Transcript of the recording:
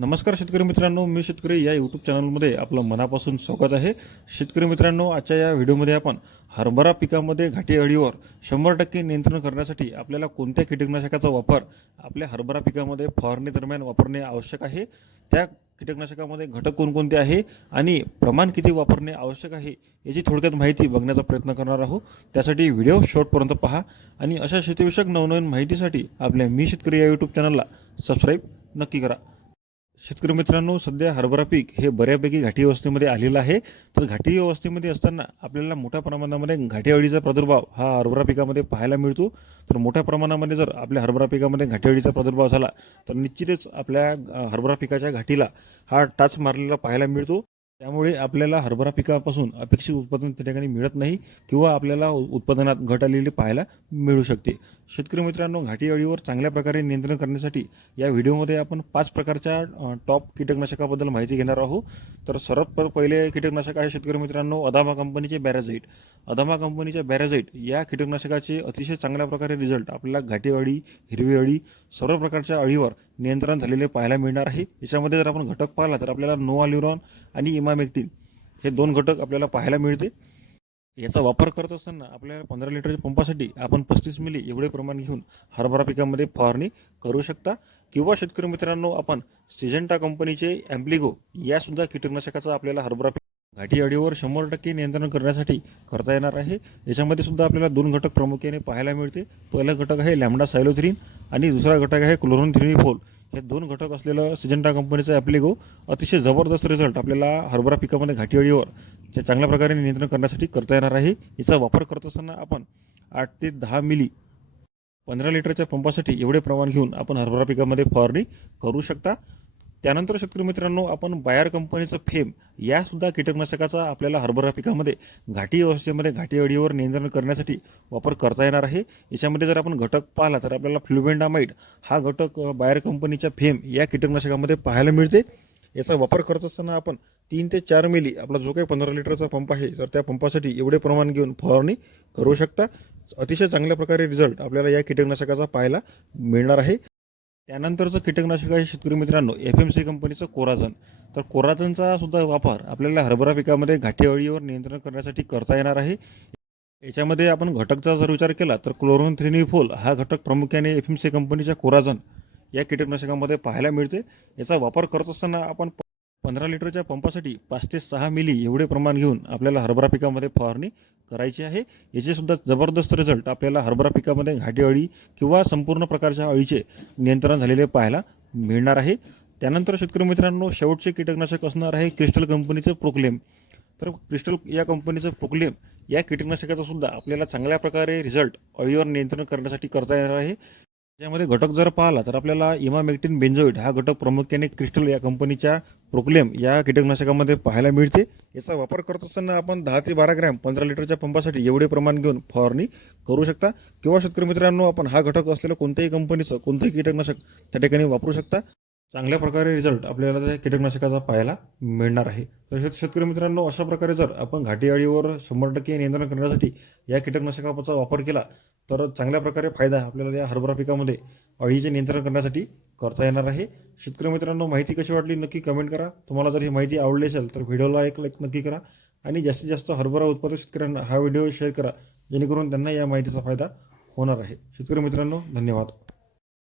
नमस्कार शेतकरी मित्रांनो मी शेतकरी या यूट्यूब चॅनलमध्ये आपलं मनापासून स्वागत आहे. शेतकरी मित्रांनो आजच्या या व्हिडिओमध्ये आपण हरभरा पिकामध्ये घाटी अळीवर शंभर टक्के नियंत्रण करण्यासाठी आपल्याला कोणत्या कीटकनाशकाचा वापर आपल्या हरभरा पिकामध्ये फवारणी दरम्यान वापरणे आवश्यक आहे? त्या कीटकनाशकामध्ये घटक कोणकोणते आहे आणि प्रमाण किती वापरणे आवश्यक आहे याची थोडक्यात माहिती बघण्याचा प्रयत्न करणार आहोत. त्यासाठी व्हिडिओ शॉर्टपर्यंत पहा आणि अशा शेतीविषयक नवनवीन माहितीसाठी आपल्या मी शेतकरी या यूट्यूब चॅनलला सबस्क्राईब नक्की करा. शेतकरी मित्रांनो सध्या हरभरा पीक हे बऱ्यापैकी घाटी अवस्थेमध्ये आलेलं आहे. तर घाटी अवस्थेमध्ये असताना आपल्याला मोठ्या प्रमाणामध्ये घाटी अळीचा प्रादुर्भाव हा हरभरा पिकामध्ये पाहायला मिळतो. तर मोठ्या प्रमाणामध्ये जर आपल्या हरभरा पिकामध्ये घाटी अळीचा प्रादुर्भाव झाला तर निश्चितच आपल्या हरभरा पिकाच्या घाटीला हा टाच मारलेला पाहायला मिळतो. त्यामुळे आपल्याला हरभरा पिकापासून अपेक्षित उत्पादन त्या ठिकाणी मिळत नाही किंवा आपल्याला उत्पादनात घट आलेली पाहायला मिळू शकते. शेतकरी मित्रांनो घाटी अळीवर चांगल्या प्रकारे नियंत्रण करण्यासाठी या व्हिडिओमध्ये आपण पाच प्रकारच्या टॉप कीटकनाशकाबद्दल माहिती घेणार आहोत. तर सर्वात पहिले कीटकनाशक आहे शेतकरी मित्रांनो अदामा कंपनीचे बॅराझाईट अदामा कंपनीच्या बॅराझाईट या कीटकनाशकाचे अतिशय चांगल्या प्रकारे रिझल्ट आपल्याला घाटी अळी हिरवी अळी सर्व प्रकारच्या अळीवर नियंत्रण झालेले पाहायला मिळणार आहे. याच्यामध्ये जर आपण घटक पाहिला तर आपल्याला नो नोआल्युरॉन आणि इमामेक्टिन हे दोन घटक आपल्याला पाहायला मिळते. याचा वापर करत असताना आपल्याला पंधरा लिटरच्या पंपासाठी आपण पस्तीस मिली एवढे प्रमाण घेऊन हरभरा पिकामध्ये फवारणी करू शकता. किंवा शेतकरी मित्रांनो आपण सिजंटा कंपनीचे ॲम्प्लिगो यासुद्धा कीटकनाशकाचा आपल्याला हरभरा घाटी अडीवर शंभर टक्के नियंत्रण करण्यासाठी करता येणार आहे. याच्यामध्ये सुद्धा आपल्याला दोन घटक प्रामुख्याने पाहायला मिळते पहिला घटक आहे लॅमडा सायलोथ्रीन आणि दुसरा घटक आहे क्लोरोन थ्रिनिफोल हे दोन घटक असलेलं सिजंटा कंपनीचं ॲप्लिगो अतिशय जबरदस्त रिझल्ट आपल्याला हरभरा पिकामध्ये घाटी अळीवर चांगल्या प्रकारे नियंत्रण करण्यासाठी करता येणार आहे. याचा वापर करत असताना आपण आठ ते दहा मिली पंधरा लिटरच्या पंपासाठी एवढे प्रमाण घेऊन आपण हरभरा पिकामध्ये फवारणी करू शकता. त्यानंतर शेतकरी मित्रांनो आपण बायर कंपनीचं फेम यासुद्धा कीटकनाशकाचा आपल्याला हरभरा पिकामध्ये घाटी अवस्थेमध्ये घाटी अळीवर नियंत्रण करण्यासाठी वापर करता येणार आहे. याच्यामध्ये जर आपण घटक पाहिला तर आपल्याला फ्लुबेंडामाइड हा घटक बायर कंपनीच्या फेम या कीटकनाशकामध्ये पाहायला मिळते. याचा वापर करत असताना आपण तीन ते चार मिली आपला जो काही पंधरा लिटरचा पंप आहे तर त्या पंपासाठी एवढे प्रमाण घेऊन फवारणी करू शकता. अतिशय चांगल्या प्रकारे रिझल्ट आपल्याला या कीटकनाशकाचा पाहायला मिळणार आहे. त्यानंतरचं कीटकनाशक आहे शेतकरी मित्रांनो एफ एम सी कंपनीचं कोराझन. तर कोराजनचा सुद्धा वापर आपल्याला हरभरा पिकामध्ये घाटी अळीवर नियंत्रण करण्यासाठी करता येणार आहे. याच्यामध्ये आपण घटकचा जर विचार केला तर क्लोरोन थ्रिनिफोल हा घटक प्रामुख्याने एफ एम सी कंपनीच्या कोराजन या कीटकनाशकामध्ये पाहायला मिळते. याचा वापर करत असताना आपण पंधरा लिटरच्या पंपासाठी पाच ते सहा मिली एवढे प्रमाण घेऊन आपल्याला हरभरा पिकामध्ये फवारणी करायची आहे. याचेसुद्धा जबरदस्त रिझल्ट आपल्याला हरभरा पिकामध्ये घाटी अळी किंवा संपूर्ण प्रकारच्या अळीचे नियंत्रण झालेले पाहायला मिळणार आहे. त्यानंतर शेतकरी मित्रांनो शेवटचे कीटकनाशक असणार आहे क्रिस्टल कंपनीचं प्रोक्लेम तर क्रिस्टल या कंपनीचं प्रोक्लेम या कीटकनाशकाचा सुद्धा आपल्याला चांगल्या प्रकारे रिझल्ट अळीवर नियंत्रण करण्यासाठी करता येणार आहे. त्यामध्ये घटक जर पाहिला तर आपल्याला इमामेक्टिन बेंजोइड हा घटक प्रामुख्याने क्रिस्टल या कंपनीच्या प्रोक्लेम या कीटकनाशकामध्ये पाहायला मिळते. याचा वापर करत असताना आपण दहा ते बारा ग्रॅम पंधरा लिटरच्या पंपासाठी एवढे प्रमाण घेऊन फवारणी करू शकता. किंवा शेतकरी मित्रांनो आपण हा घटक असलेलं कोणत्याही कंपनीचं कोणतंही कीटकनाशक त्या ठिकाणी वापरू शकता. चांगल्या प्रकारे रिझल्ट आपल्याला त्या कीटकनाशकाचा पाहायला मिळणार आहे. तर शेतकरी मित्रांनो अशा प्रकारे जर आपण घाटी अळीवर शंभर टक्के नियंत्रण करण्यासाठी या कीटकनाशकाचा वापर केला तर चांगल्या प्रकारे फायदा आपल्याला या हरभरा पिकामध्ये अळीचे नियंत्रण करण्यासाठी करता येणार आहे. शेतकरी मित्रांनो माहिती कशी वाटली नक्की कमेंट करा. तुम्हाला जर ही माहिती आवडली असेल तर व्हिडिओला एक लाईक नक्की करा आणि जास्तीत जास्त हरभरा उत्पादक शेतकऱ्यांना हा व्हिडिओ शेअर करा जेणेकरून त्यांना या माहितीचा फायदा होणार आहे. शेतकरी मित्रांनो धन्यवाद.